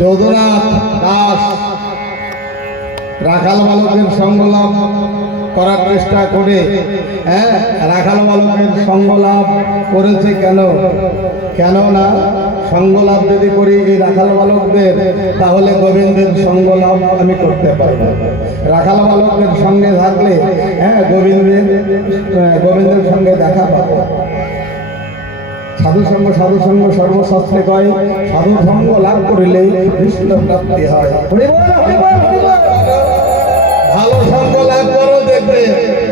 যদুনাথ দাস রাখাল বালকের সঙ্গ লাভ করার চেষ্টা করে রাখাল বালকের সঙ্গ লাভ করেছে। কেন না সঙ্গ লাভ যদি করি এই রাখাল বালকদের, তাহলে গোবিন্দের সঙ্গ লাভ আমি করতে পারব। রাখাল বালকদের সঙ্গে থাকলে গোবিন্দের সঙ্গে দেখা পাবো। সাধু সঙ্গ সর্বশাস্ত্রে কয়, সাধু সঙ্গ লাভ করিলে কৃষ্ণ প্রাপ্তি হয়। ভালো সঙ্গ লাভ করো, দেখবে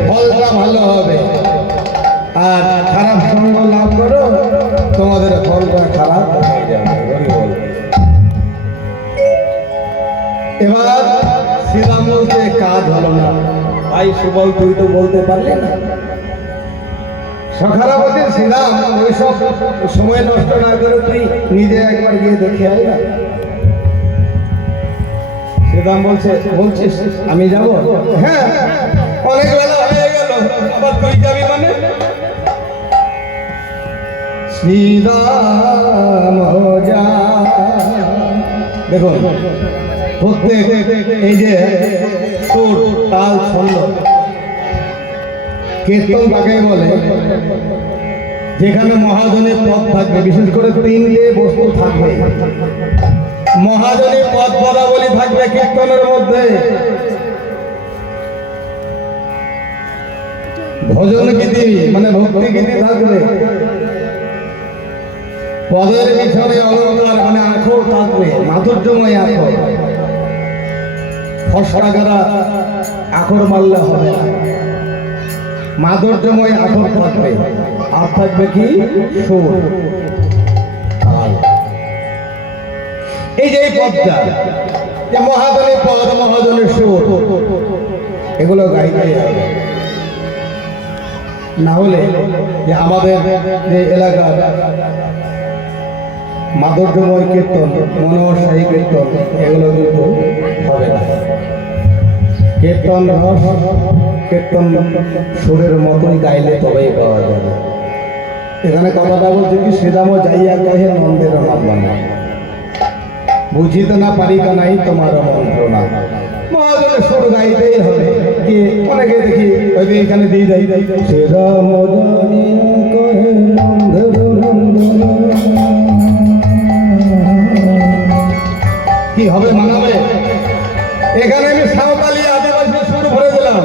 ফলটা ভালো হবে। আর খারাপ সঙ্গ লাভ করো, তোমাদের ফলটা খারাপ হয়ে যাবে। এবার শ্রীরাম বলতে কাজ হলো না। ভাই সুবল, তুই তো বলতে পারলি না। সখারা বলছে, শ্রীরাম ওইসব সময় নষ্ট না করে তুই নিজে একবার গিয়ে দেখে আয় না। শ্রীরাম বলছিস আমি যাব? হ্যাঁ, অনেক বেলা হয়ে গেল, আবার তুই যাবি মানে? শ্রীরাম যা, দেখুন প্রত্যেক এই যে সুর তাল ছন্দ কীর্তন কাকে বলে? যেখানে মহাজনের পদ থাকবে, বিশেষ করে তিনটে বস্তু থাকবে। মহাজনী পদ পদাবলী থাকবে কীর্তনের মধ্যে, ভজন গীতি মানে ভক্তি গীতি থাকবে, পদের পিছনে অলঙ্কার মানে আখর থাকবে, মাধুর্যময় আখর। ফসকা করা আখর মারলে হবে না, মাধুর্যময় আখর থাকবে। আর থাকবে কি? সুর। এই যে পদটা, যে মহাজনী পদ, মহাজনের সুর, এগুলো গাইতে হবে। না হলে যে আমাদের যে এলাকার মাধুর্যময় কীর্তন, মনোহরশাহী কীর্তন, এগুলো কিন্তু হবে না। কীর্তন রস, কীর্তন সুরের মতোই গাইলে তবেই পাওয়া যাবে। এখানে কথাটা বলছে কি, শ্রীরামও যাইয়া কহে নন্দের নন্দনা, বুঝিতে না পারি নাই তোমার মন্ত্রণা। মহাজনের সুর গাইতেই হবে। কি অনেকে দেখি ওই যে এখানে দিয়ে যাই, শ্রীরাম কহে নন্দের নন্দনা, কি হবে মানাবে? এখানে আমি সাঁওতালি আদিবাসী সুর ভরে দিলাম,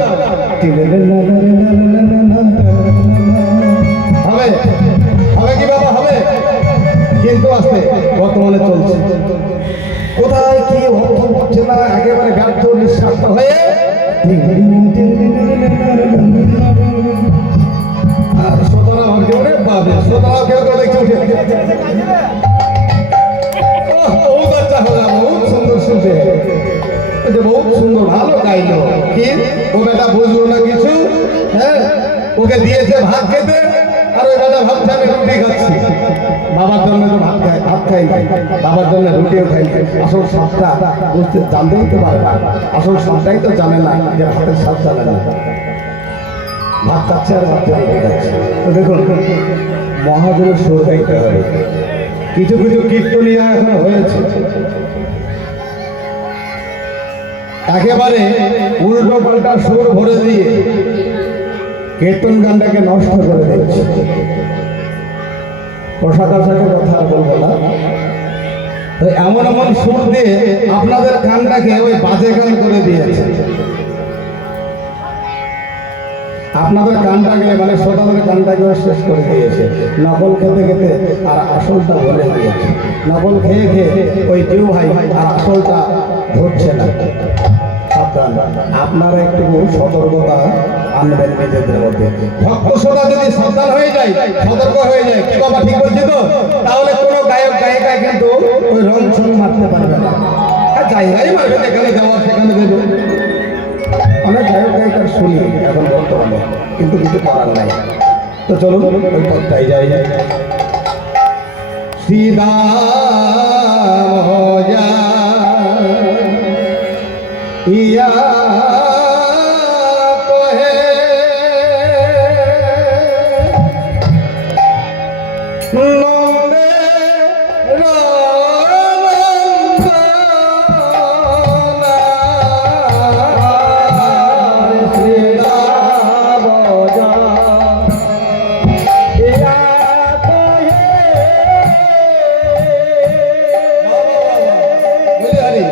হবে হবে কি বাবা? হবে, কিন্তু আস্তে বর্তমানে চলছে। কোথায় কি অর্থ হচ্ছে না, একেবারে ব্যর্থ নিঃস্বার্থ হয়ে শ্রোতারা ভাবছে ওরে বাবা, শ্রোতারাও কেউ কেউ দেখছে উঠে বহুত আচ্ছা হলো, বহুত সুন্দর শুনছে, বহুত সুন্দর, ভালো গাইলো। কি ও বেটা বুঝলো না কিছু? হ্যাঁ, ওকে দিয়েছে ভাত খেতে, আর ওই বেটা ভাবছে আমি রুটি খাচ্ছি। বাবার জন্য তো ভাত খাই নাই, বাবার জন্য রুটিও খাই নাই। আসল স্বাদটা বুঝতে জানতেই তো পারে না, আসল স্বাদটাই তো জানে না, যে ভাতের স্বাদ জানে না। ভাত খাচ্ছে আর ভাত রুটি খাচ্ছে। তো দেখুন, মহাজনের সুর গাইতে হবে। কিছু কিছু কীর্তনীয় এখন হয়েছে, একেবারে উল্টো পাল্টা সুর ভরে দিয়ে কীর্তন গানটাকে নষ্ট করে দিচ্ছে। প্রসাদের সাথে কথা বলবো না, তো এমন এমন সুর দিয়ে আপনাদের গানটাকে ওই বাজে গান করে দিয়েছে। আপনাদের গানটাকে মানে শ্রোতাদের গানটাকে শেষ করে দিয়েছে, নকল খেতে খেতে আর আসলটা ভুলে গিয়েছে। নকল খেয়ে খেয়ে ওই কেউ ভাই আর আসলটা ধরছে না। সাবধান, আপনারা একটু সতর্কতা আনবেন নিজেদের মধ্যে। ভক্ত শ্রোতা যদি সাবধান হয়ে যায়, সতর্ক হয়ে যায়, কি বাবা ঠিক বলছি তো? তাহলে কোনো গায়ক গায়িকা কিন্তু ওই রং ছং মারতে পারবে না। জায়গায় মারবে, যেখানে যাওয়া সেখানে দেবে। অনেক গায়ক গায়িকার শুনি এখন বর্তমানে, কিন্তু কিছু করার নাই। তো চলুন ওই পথটাই যাই। শ্রীরাম ইয়া কহে নন্দে হরি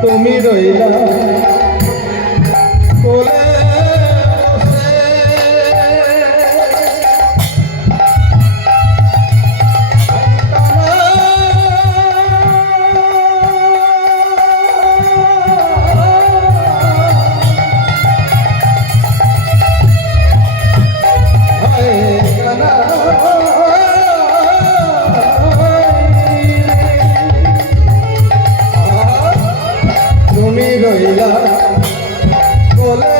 তুমি রইলা কোলে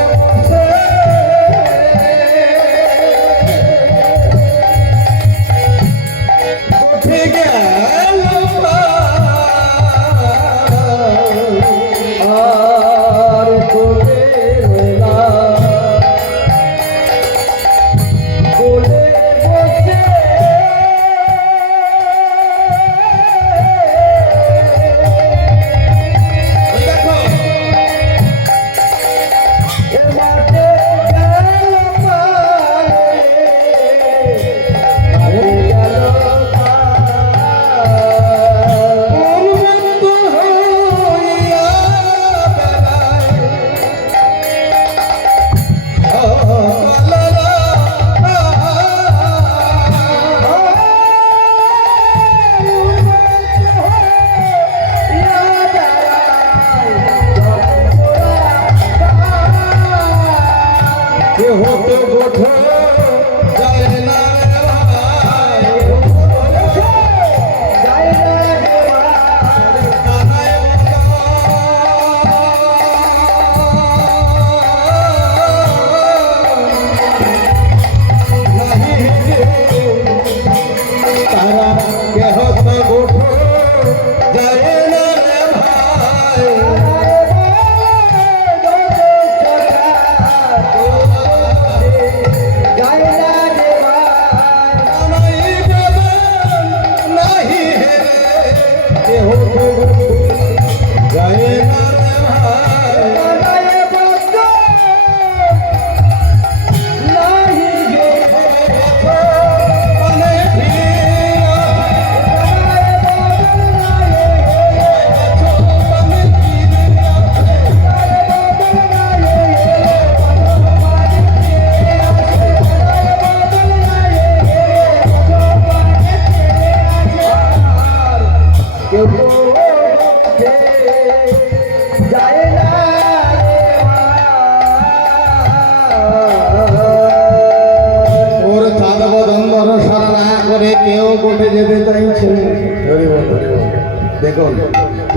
দেখুন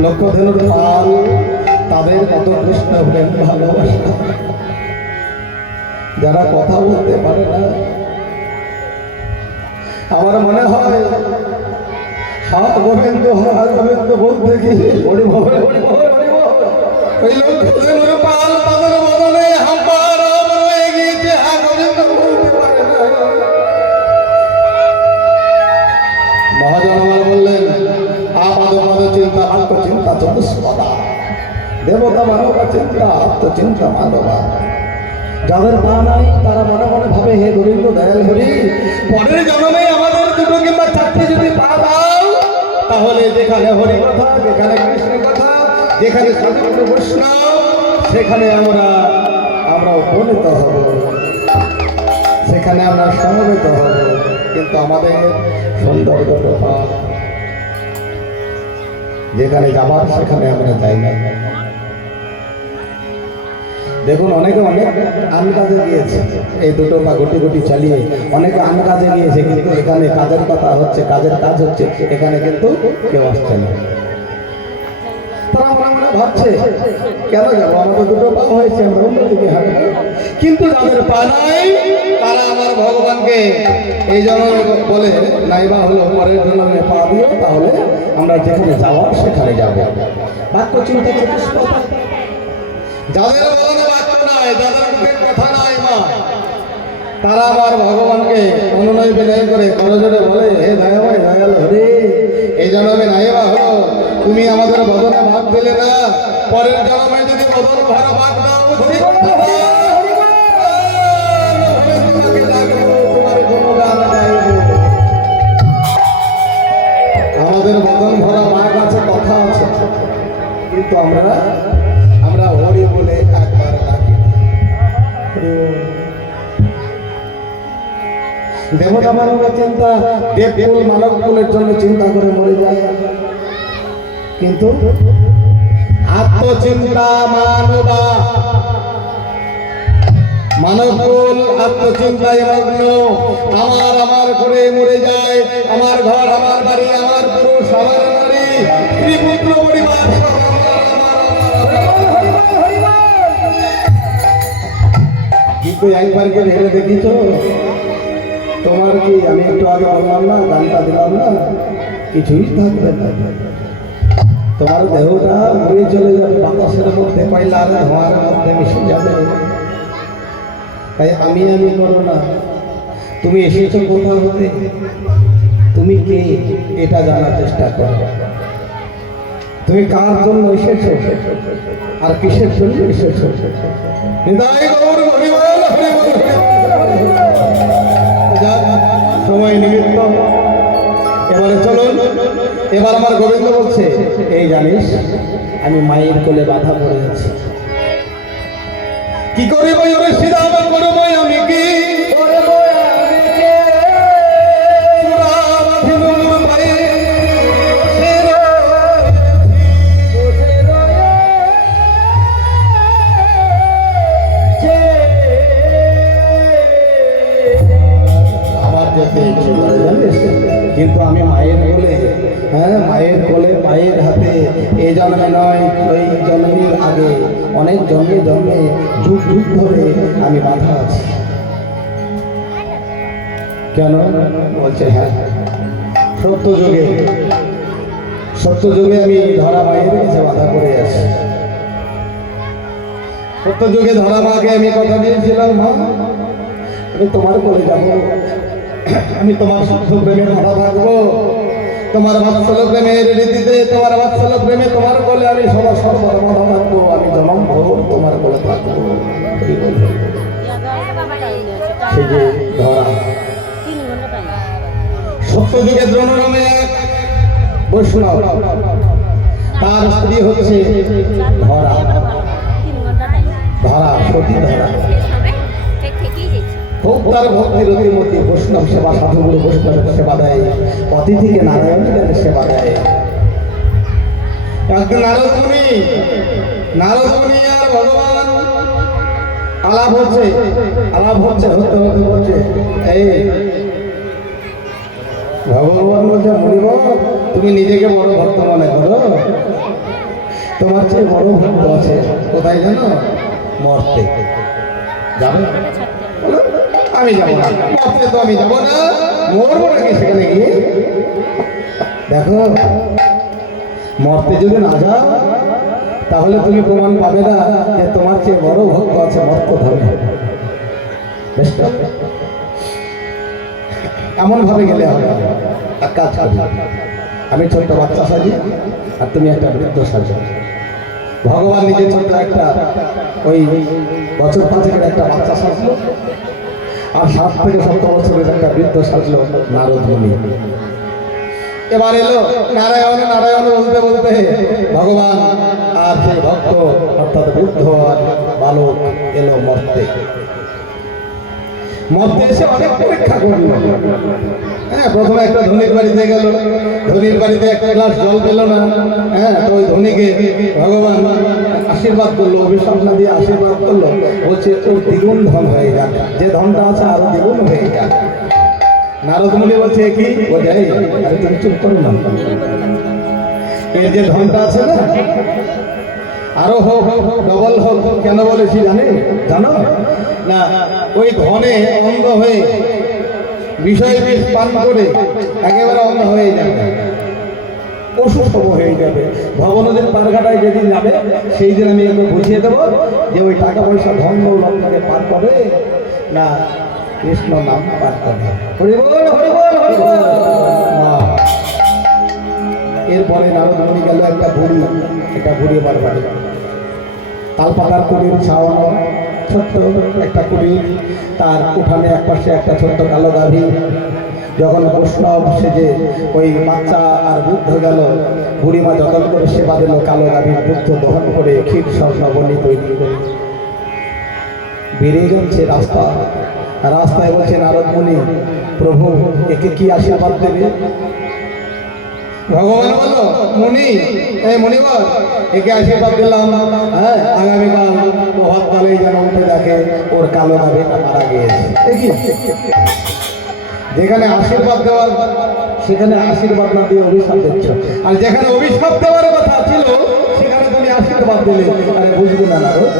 লক্ষ্য ধনুর পাল তাদের কত কৃষ্ণ প্রেম ভালোবাসা যারা কথা বলতে পারে না আমার মনে হয় হাত গোবিন্দ বলতে কি ওই লক্ষ্য ধনুর পাল তাদের বদলে হাম্পার রয়ে গিয়েছে হা গোবিন্দ বলতে পারে না। মহাজন আমার বললেন চিন্তা আত্মচিন্তা চতুষ্পদা দেবতা মানবা চিন্তা আত্মচিন্তা মানবা যাদের পা নাই তারা মনে মনে ভাবে হে গোবিন্দ দয়াল হরি পরের জন্মে আমাদের দুটো কিংবা চারটি যদি পা দাও তাহলে যেখানে হরি কথা যেখানে কৃষ্ণ কথা যেখানে সাধু বৈষ্ণব সেখানে আমরা উপনীত হব সেখানে আমরা সমবেত হব কিন্তু আমাদের সৌন্দর্য কথা যেখানে যাবার সেখানে আমরা যাই না দেখুন অনেকে অনেক আন কাজে গিয়েছে, এই দুটো বা গুটি গুটি চালিয়ে অনেকে আন কাজে গিয়েছে, কিন্তু এখানে কাজের কথা হচ্ছে, কাজের কাজ হচ্ছে, এখানে কিন্তু কেউ আসছে না। তারা মনে মনে ভাবছে কেন যাবো, আমাদের দুটো পা হয়েছে, আমরা অন্যদিকে হাঁটবো। কিন্তু যাদের পা নাই তারা আমার ভগবানকে এই জন্য বলে নাইবা হলো পরের জন্মে পা দিও, তাহলে আমরা যেখানে যাওয়ার সেখানে যাব। বাক্য চিন্তা যাদের বলনে বাক্য নাই, যাদের মুখে কথা নাই মা, তারা আমার ভগবানকে অনুনয় বিনয় করে করজোরে বলে, হে দয়াময় দয়াল হরে, এই জন্মে নাইবা হলো তুমি আমাদের বদনে ভাগ দিলে না, পরের জন্মে যদি বদন ভার ভাগ দাও তোমাকে ডাকবো, তোমার গুণগান গাইবো। আমাদের বদন ভরা ভাগ আছে, কথা আছে, কিন্তু আমরা হরি বলে একবার ডাকি। দেবতা মানবের চিন্তা, দেবকুল মানব কুলের জন্য চিন্তা করে মরে যায়, কিন্তু আত্মচিন্তা মানবকুল আত্মচিন্তায় মগ্ন। আমার আমার করে মরে যায়, আমার ঘর আমার বাড়ি আমার পুরুষ আমার নারী স্ত্রী পুত্র পরিবার সব কিন্তু একবার করে হেরে দেখিছ তোমার কি, আমি একটু আগে বললাম না, গানটা দিলাম না, কিছুই থাকবে না, তোমার দেহটা ঘুরে চলে যাবে, বাতাসের মধ্যে কয়লার ধোঁয়ার মধ্যে মিশে যাবে। তাই আমি করো না, তুমি এসেছো কোথা হতে, তুমি কে এটা জানার চেষ্টা করো, তুমি কার জন্য এসেছো আর কিসের জন্য এসেছো। সময় নিমিত্ত এবারে চলুন। এবার আমার গোবিন্দ বলছে, এই জানিস আমি মায়ের কোলে বাধা পড়ে আছি, কি করিব ওরে শ্রীরাম করব আমি কি কিন্তু আমি মায়ের কোলে, হ্যাঁ মায়ের কোলে মায়ের হাতে, এই জন্মে নয় ওই জন্মের আগে অনেক জন্মে জন্মে যুগ যুগ ধরে আমি বাধা আছি। কেন বলছে, হ্যাঁ সত্য যুগে আমি ধরা মায়ের কাছে বাধা করে আছি। সত্য যুগে ধরা মাকে আমি কথা দিয়েছিলাম, মা আমি তোমার কোলে যাবো, আমি তোমার শুদ্ধ প্রেমে বাধা থাকবো, তোমার বাৎসল্য প্রেমের রীতিতে, তোমার বাৎসল্য প্রেমে তোমার কোলে আমি সবার সর্বদা বাধা থাকবো, আমি জনম ভোর তোমার কোলে থাকবো। সেই যে ধরা, সত্য যুগে দ্রোণরমে এক বৈষ্ণব, তার স্ত্রী হচ্ছে ধরা, সতী ধরা, খুব তার ভক্তির অতিমতি, বৈষ্ণব সেবা, সাধুগুরু বৈষ্ণবের সেবা দেয়, অতিথিকে নারায়ণের সেবা দেয়। একদিন নারদমুনি আর ভগবান আলাপ হচ্ছে হতে বলছে, এই ভগবান বলছে, মুনিব তুমি নিজেকে বড় ভক্ত মনে করো, তোমার চেয়ে বড় ভক্ত আছে কোথায় জানো, মর্তে। যাবে? আমি যাবো না, মর্তে তো আমি যাবো না, মরবো নাকি সেখানে গিয়ে। দেখো মর্তে যদি না যাও তাহলে তুমি প্রমাণ পাবে না যে তোমার চেয়ে বড় ভক্ত আছে মর্তধামে। এমন ভাবে গেলে হবে, এক কাজ করবে, আমি ছোট্ট বাচ্চা সাজি আর তুমি একটা বৃদ্ধ সাজো। ভগবান নিজে ছোট্ট একটা ওই বছর 5-এর একটা বাচ্চা সাজলো, আর 7 থেকে 7 বছরের একটা বৃদ্ধ সাজলো নারদ মুনি। এবার এলো নারায়ণ নারায়ণ বলতে বলতে ভগবান আর সেই ভক্ত অর্থাৎ বৃদ্ধ আর বালক এলো মর্তে। মরতে এসে অনেক পরীক্ষা করলো। হ্যাঁ, প্রথমে একটা ধনীর বাড়িতে গেল, ধনীর বাড়িতে একটা গ্লাস জল পেল না। হ্যাঁ, তো ওই ধনীকে ভগবান আশীর্বাদ করলো, অভিশাপ না দিয়ে আশীর্বাদ করলো, বলছে ওর দ্বিগুণ ধন হয়ে যাক, যে ধনটা আছে আরো দ্বিগুণ হয়ে যাক। নারদ মুনি বলছে কি বোঝাই, আরে তুমি চুপ করো না, এর যে ধনটা আছে না আরো হোক, ডবল হোক। কেন বলেছি জানো না? ওই ধনে অন্ধ হয়ে বিষয় বিষ পান করে একেবারে অন্ধ হয়ে যাবে, অসুস্থ হয়ে যাবে। ভবনদের পারঘাটায় যেদিন যাবে সেই দিন আমি একে বুঝিয়ে দেবো যে ওই টাকা পয়সা ধন দৌলতকে পার করে না কৃষ্ণ নাম পার করে। হরি বল, হরি বল, হরি বল। এরপরে নারদ মুনি গেল একটা বুড়ি বারবার তালপাতার কুড়ির ছাওয়ানো ছোট্ট একটা কুড়ি, তার উঠানে এক পাশে একটা ছোট্ট কালো গাভী। যখন বৈষ্ণব সেজে ওই বাচ্চা আর বৃদ্ধ গেল, বুড়িমা যতন করে সেবা দিল, কালো গাভীর দুগ্ধ দহন করে ক্ষীর স্বর্ণবনী তৈরি করে বেরিয়ে যাচ্ছে রাস্তায় বলছে নারদ মুনি, প্রভু একে কি আশীর্বাদ দেবে? ভগবান বলল, মুনি, এই মণিবর, একে আশীর্বাদ দিলাম, হ্যাঁ আগামীকাল প্রভাত কালেই যেন উঠে দেখে ওর কালো গাভীটা মারা গিয়েছে। যেখানে আশীর্বাদ দেওয়ার সেখানে আশীর্বাদ না দিয়ে অভিশাপ দিচ্ছ, আর যেখানে অভিশাপ দেওয়ার কথা ছিল সেখানে তুমি আশীর্বাদ দিলে। আরে বুঝবে না নারদ,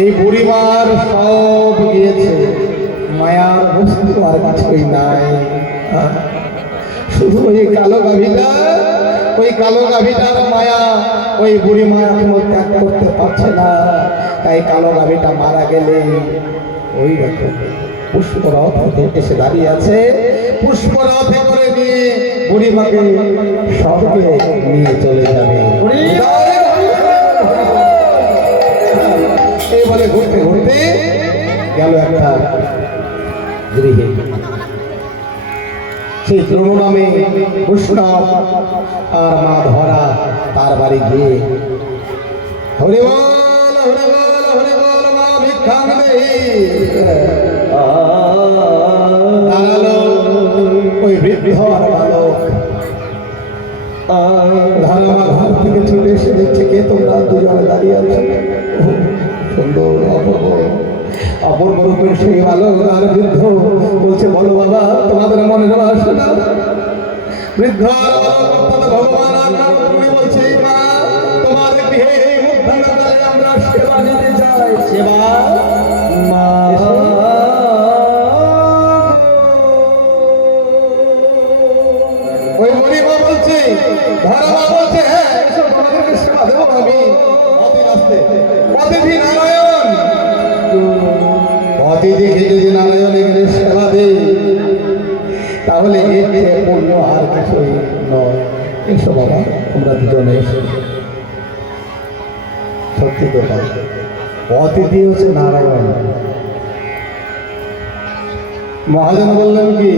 এই বুড়িমার সব গিয়েছে, মায়ার বস্তু আর কিছুই নাই, শুধু ওই কালো গাভীটার মায়া ওই বুড়ি মা এখনো ত্যাগ করতে পারছে না। তাই কালো গাভীটা মারা গেলে ওই রকম পুষ্পরথ এসে দাঁড়িয়ে আছে, পুষ্পরথে করে নিয়ে বুড়ি মাকে স্বর্গে নিয়ে চলে যাবে। এই বলে ঘুরতে ঘুরতে গেল একটা গৃহে। সেই দ্রোণ নামে বৈষ্ণব আর মা ধরা তার বাড়ি গিয়ে হরি বল, হরি বল, হরি বল, মা ভিক্ষা দাঁড়ালো ওই বৃদ্ধ আর বালক। ধারামা ঘর থেকে ছুটে এসে দেখছে কে তোমরা দুজনে দাঁড়িয়ে আছো, সুন্দর অপূর্ব রূপের সেই বালক আর বৃদ্ধ বলছে, বলো বাবা তোমাদের মনের বাসনা। বৃদ্ধ ভগবান বলছে, মা তোমার গৃহে আমরা সেবা দিতে চাই। সেবা মা ওই গরিবা বলছে, ধর্মা বলছে, হ্যাঁ তোমাদেরকে সেবা দেবো আমি। অতিথি নারায়ণ, অতিথিকে যদি নারায়ণের সেবা দেই তাহলে এর চেয়ে পূর্ণ আর কিছুই নয়। এসো বাবা তোমরা দুজনে এসো। সত্যি কথা, অতিথি হচ্ছে নারায়ণ। মহাজন বললেন কি,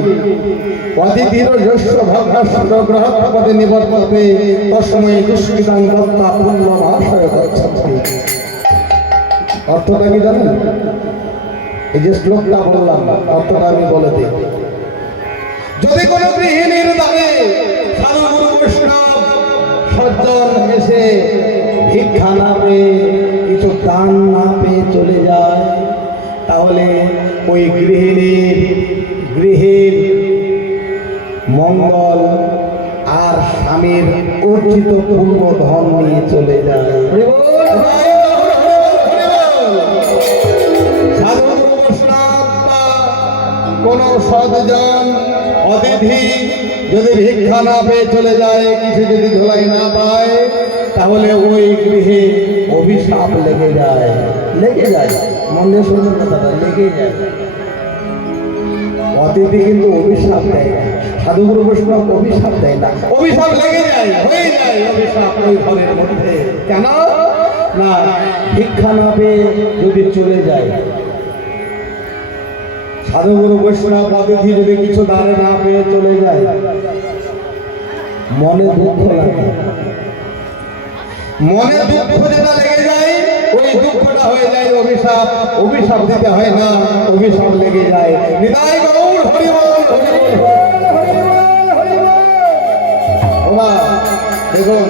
অতিথির যশ ভগ্নাস্ত্র গ্রহপদে নিবর্ততে তস্মৈ দুষ্কৃতাং দত্তা পূর্ণ ভাষায় গচ্ছতি। অর্থটা কি জানেন? এই যে শ্লোকটা বললাম অর্থটা আমি বলে দিই। যদি কোনো গৃহিণীর দ্বারে সাধু গুরু বৈষ্ণব সজ্জন এসে ভিক্ষা না পেয়ে কিছু দান না পেয়ে চলে যায়, তাহলে ওই গৃহের মঙ্গল আর স্বামীর অর্জিত পূর্ণ ধন নিয়ে চলে যায়। সাধু বৈষ্ণব কোন সজ্জন অতিথি যদি ভিক্ষা না পেয়ে চলে যায়, কিছু যদি ধোলাই না পায়, তাহলে ওই গৃহে অভিশাপ লেগে যায়। মনে শুনুন কথাটা, লেগে যায়। অতিথি কিন্তু অভিশাপ দেয় না, সাধুগুরু বৈষ্ণব অভিশাপ দেয় না, অভিশাপ লেগে যায়, হয়ে যায় অভিশাপ ওই ঘরের মধ্যে। কেন না, ভিক্ষা না পেয়ে যদি চলে যায়, সাধুগুরু বৈষ্ণব অতিথি যদি কিছু দাঁড়ে না পেয়ে চলে যায়, মনে দুঃখ লাগে। মনে দুঃখ যেটা লেগে যায় ওই দুঃখটা হয়ে যায় অভিশাপ। অভিশাপ দিতে হয় না, অভিশাপ লেগে যায়। নিতাই গৌর হরি বল, হরি বল, হরি বল, হরি বল। ওমা দেখুন,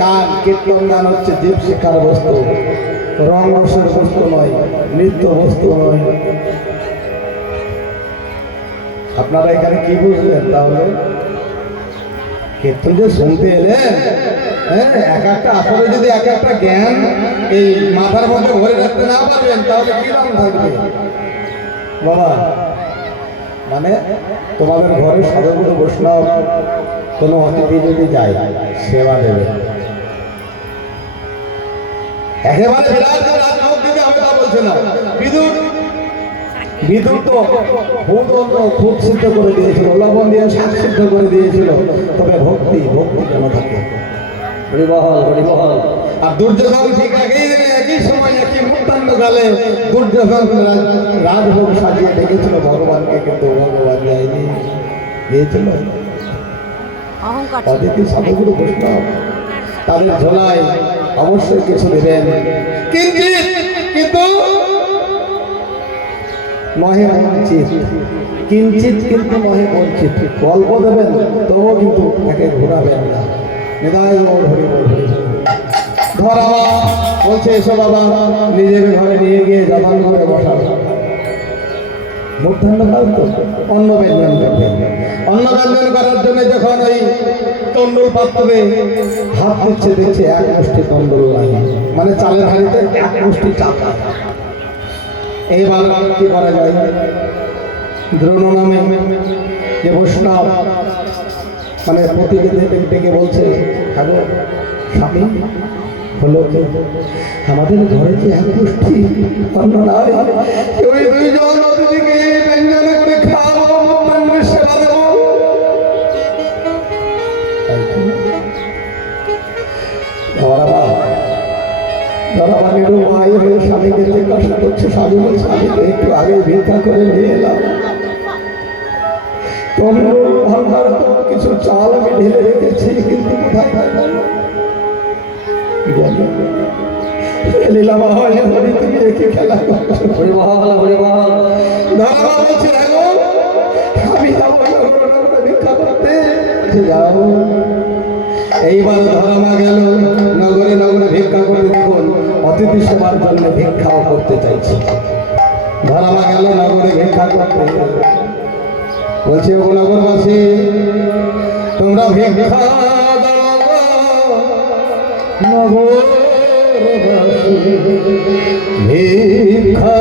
গান কীর্তন গান হচ্ছে জীব শিক্ষার বস্তু, রং রসের বস্তু নয়, নৃত্য বস্তু নয়। আপনারা এখানে কি বুঝলেন তাহলে? কীর্তন যে শুনতে এলেন, হ্যাঁ, এক একটা আসলে যদি এক একটা জ্ঞান এই মাথার মধ্যে ভরে রাখতে না পারবেন তাহলে কি দাম থাকবে বাবা? মানে তোমাদের ঘরে সর্বগুরু বৈষ্ণব কোনো অতিথি যদি যায়, সেবা দেবে। একেবারে বিরাট রাজভোগ দিতে হবে তা বলছে না। বিদুর বিদুর তো ভূত অন্য খুব সিদ্ধ করে দিয়েছিল, লবণ দিয়ে শাক সিদ্ধ করে দিয়েছিল। তবে ভক্তি ভক্তি কেন থাকে? হরিবহল হরিবহল। আর দুর্যোধন ঠিক একই সময় একই মুক্তান্ন কালে দুর্যোধন রাজভোগ সাজিয়ে ডেকেছিল ভগবানকে, কিন্তু ভগবান যায়নি, গিয়েছিল অতিথি সাধুগুরু বৈষ্ণব। তাদের ঝোলায় অবশ্যই কিছু দেবেন, কিন্তু নহে বঞ্চিত, কিঞ্চিত কিন্তু নহে বঞ্চিত। অল্প দেবেন তবুও কিন্তু তাকে ঘোরাবেন না। নিতাই গৌর হরি বল, হরি বল। ধরাবা বলছে, এসো বাবা, নিজের ঘরে নিয়ে গিয়ে জবান করে বসাবো। মূর্ধান্যকাল তো অন্ন ব্যঞ্জন করবে। অন্ন ব্যঞ্জন করার জন্য যখন ওই তন্ডুল পাত্রে হাত দিচ্ছে, দেখছে এক মুষ্টি তন্ডুল নাই, মানে চালের হাঁড়িতে এক মুষ্টি চাল। এইবার কি করা যায়? দ্রোণ নামে যে বৈষ্ণব, মানে প্রতিকে ডেকে বলছে, হ্যালো স্বামী, হলো কি আমাদের ঘরে যে এক মুষ্টি অন্ন নাই, ওই দুইজন অতিথিকে ব্যঞ্জন করে খাওয়াবো, মুক্তান্নের সেবা দেবো। স্বামীকে জিজ্ঞাসা করছে, স্বামী বলছে, আমি তো একটু আগে ভিক্ষা করে নিয়ে এলাম, ভান্ডার তো কিছু চাল আমি ঢেলে রেখেছি, কিন্তু কোথায় তুমি একই খেলা করছো। আমি যাবো ভিক্ষা করতে। যাবো। এইবার ধর্মা গেল নগরে নগরে ভিক্ষা করতে। দেখুন, অতিথি সেবার জন্য ভিক্ষাও করতে চাইছি। ধর্মা গেল নগরে ভিক্ষা করতে, বলছে, ও নগরবাসী, তোমরা ভিক্ষা নগরবাসী, ভিক্ষা